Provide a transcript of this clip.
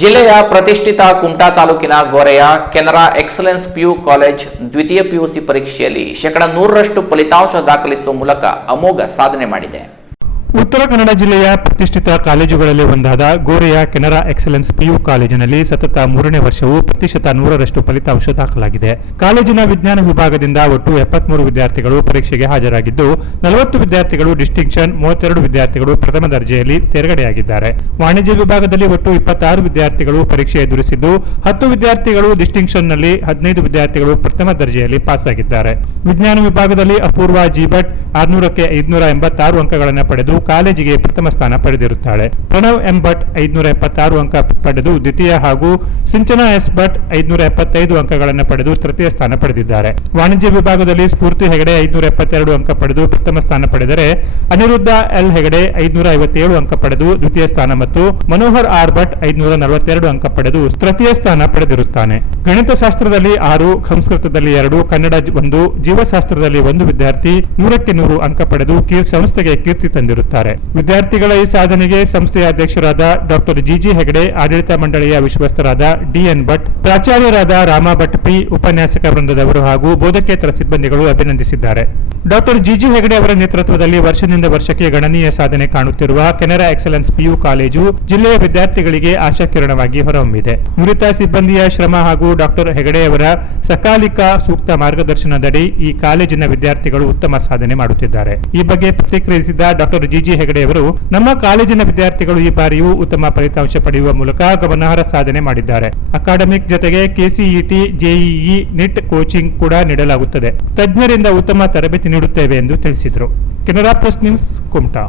ಜಿಲ್ಲೆಯ ಪ್ರತಿಷ್ಠಿತ ಕುಮಟಾ ತಾಲೂಕಿನ ಗೋರೆಯ ಕೆನರಾ ಎಕ್ಸಲೆನ್ಸ್ ಪಿಯು ಕಾಲೇಜ್ ದ್ವಿತೀಯ ಪಿಯುಸಿ ಪರೀಕ್ಷೆಯಲ್ಲಿ 100% ಫಲಿತಾಂಶ ದಾಖಲಿಸುವ ಮೂಲಕ ಅಮೋಘ ಸಾಧನೆ ಮಾಡಿದೆ. ಉತ್ತರ ಕನ್ನಡ ಜಿಲ್ಲೆಯ ಪ್ರತಿಷ್ಠಿತ ಕಾಲೇಜುಗಳಲ್ಲಿ ಒಂದಾದ ಗೋರೆಯ ಕೆನರಾ ಎಕ್ಸಲೆನ್ಸ್ ಪಿಯು ಕಾಲೇಜಿನಲ್ಲಿ ಸತತ 3ನೇ ವರ್ಷವೂ ಪ್ರತಿಶತ 100ರಷ್ಟು ಫಲಿತಾಂಶ ದಾಖಲಾಗಿದೆ. ಕಾಲೇಜಿನ ವಿಜ್ಞಾನ ವಿಭಾಗದಿಂದ ಒಟ್ಟು 73 ವಿದ್ಯಾರ್ಥಿಗಳು ಪರೀಕ್ಷೆಗೆ ಹಾಜರಾಗಿದ್ದು 40 ವಿದ್ಯಾರ್ಥಿಗಳು ಡಿಸ್ಟಿಂಕ್ಷನ್, 32 ವಿದ್ಯಾರ್ಥಿಗಳು ಪ್ರಥಮ ದರ್ಜೆಯಲ್ಲಿ ತೇರ್ಗಡೆಯಾಗಿದ್ದಾರೆ. ವಾಣಿಜ್ಯ ವಿಭಾಗದಲ್ಲಿ ಒಟ್ಟು 26 ವಿದ್ಯಾರ್ಥಿಗಳು ಪರೀಕ್ಷೆ ಎದುರಿಸಿದ್ದು 10 ವಿದ್ಯಾರ್ಥಿಗಳು ಡಿಸ್ಟಿಂಕ್ಷನ್ನಲ್ಲಿ, 15 ವಿದ್ಯಾರ್ಥಿಗಳು ಪ್ರಥಮ ದರ್ಜೆಯಲ್ಲಿ ಪಾಸ್ ಆಗಿದ್ದಾರೆ. ವಿಜ್ಞಾನ ವಿಭಾಗದಲ್ಲಿ ಅಪೂರ್ವ ಜಿ ಭಟ್ 600ಕ್ಕೆ 586 ಅಂಕಗಳನ್ನು ಪಡೆದು ಕಾಲೇಜಿಗೆ ಪ್ರಥಮ ಸ್ಥಾನ ಪಡೆದಿರುತ್ತಾಳೆ. ಪ್ರಣವ್ ಎಂ ಭಟ್ 576 ಅಂಕ ಪಡೆದು ದ್ವಿತೀಯ ಹಾಗೂ ಸಿಂಚನಾ ಎಸ್ ಭಟ್ 575 ಅಂಕಗಳನ್ನು ಪಡೆದು ತೃತೀಯ ಸ್ಥಾನ ಪಡೆದಿದ್ದಾರೆ. ವಾಣಿಜ್ಯ ವಿಭಾಗದಲ್ಲಿ ಸ್ಫೂರ್ತಿ ಹೆಗಡೆ 572 ಅಂಕ ಪಡೆದು ಪ್ರಥಮ ಸ್ಥಾನ ಪಡೆದರೆ ಅನಿರುದ್ಧ ಎಲ್ ಹೆಗಡೆ 557 ಅಂಕ ಪಡೆದು ದ್ವಿತೀಯ ಸ್ಥಾನ ಮತ್ತು ಮನೋಹರ್ ಆರ್ ಭಟ್ 542 ಅಂಕ ಪಡೆದು ತೃತೀಯ ಸ್ಥಾನ ಪಡೆದಿರುತ್ತಾನೆ. ಗಣಿತಶಾಸ್ತ್ರದಲ್ಲಿ 6, ಸಂಸ್ಕೃತದಲ್ಲಿ 2, ಕನ್ನಡ 1, ಜೀವಶಾಸ್ತ್ರದಲ್ಲಿ 1 ವಿದ್ಯಾರ್ಥಿ 100ಕ್ಕೆ 100 ಅಂಕ ಪಡೆದು ಸಂಸ್ಥೆಗೆ ಕೀರ್ತಿ ತಂದಿರುತ್ತಾರೆ. ವಿದ್ಯಾರ್ಥಿಗಳ ಈ ಸಾಧನೆಗೆ ಸಂಸ್ಥೆಯ ಅಧ್ಯಕ್ಷರಾದ ಡಾಕ್ಟರ್ ಜಿಜಿ ಹೆಗಡೆ, ಆಡಳಿತ ಮಂಡಳಿಯ ವಿಶ್ವಸ್ತರಾದ ಡಿಎನ್ ಭಟ್, ಪ್ರಾಚಾರ್ಯರಾದ ರಾಮ ಭಟ್ ಪಿ, ಉಪನ್ಯಾಸಕ ವೃಂದದವರು ಹಾಗೂ ಬೋಧಕೇತರ ಸಿಬ್ಬಂದಿಗಳು ಅಭಿನಂದಿಸಿದ್ದಾರೆ. ಡಾಕ್ಟರ್ ಜಿಜಿ ಹೆಗಡೆ ಅವರ ನೇತೃತ್ವದಲ್ಲಿ ವರ್ಷದಿಂದ ವರ್ಷಕ್ಕೆ ಗಣನೀಯ ಸಾಧನೆ ಕಾಣುತ್ತಿರುವ ಕೆನರಾ ಎಕ್ಸಲೆನ್ಸ್ ಪಿಯು ಕಾಲೇಜು ಜಿಲ್ಲೆಯ ವಿದ್ಯಾರ್ಥಿಗಳಿಗೆ ಆಶಾಕಿರಣವಾಗಿ ಹೊರಹೊಮ್ಮಿದೆ. ನುರಿತ ಸಿಬ್ಬಂದಿಯ ಶ್ರಮ ಹಾಗೂ ಡಾಕ್ಟರ್ ಹೆಗಡೆಯವರ ಸಕಾಲಿಕ ಸೂಕ್ತ ಮಾರ್ಗದರ್ಶನದಡಿ ಈ ಕಾಲೇಜಿನ ವಿದ್ಯಾರ್ಥಿಗಳು ಉತ್ತಮ ಸಾಧನೆ ಮಾಡುತ್ತಿದ್ದಾರೆ. ಈ ಬಗ್ಗೆ ಪ್ರತಿಕ್ರಿಯಿಸಿದ ಡಾಕ್ಟರ್ ಜಿಜಿ ಹೆಗಡೆಯವರು, ನಮ್ಮ ಕಾಲೇಜಿನ ವಿದ್ಯಾರ್ಥಿಗಳು ಈ ಬಾರಿಯೂ ಉತ್ತಮ ಫಲಿತಾಂಶ ಪಡೆಯುವ ಮೂಲಕ ಗಮನಾರ್ಹ ಸಾಧನೆ ಮಾಡಿದ್ದಾರೆ. ಅಕಾಡೆಮಿಕ್ ಜೊತೆಗೆ ಕೆಸಿಇಟಿ, ಜೆಇಇ, ನಿಟ್ ಕೋಚಿಂಗ್ ಕೂಡ ನೀಡಲಾಗುತ್ತದೆ. ತಜ್ಞರಿಂದ ಉತ್ತಮ ತರಬೇತಿ ನೀಡುತ್ತೇವೆ ಎಂದು ತಿಳಿಸಿದರು. Canara press news, Kumta.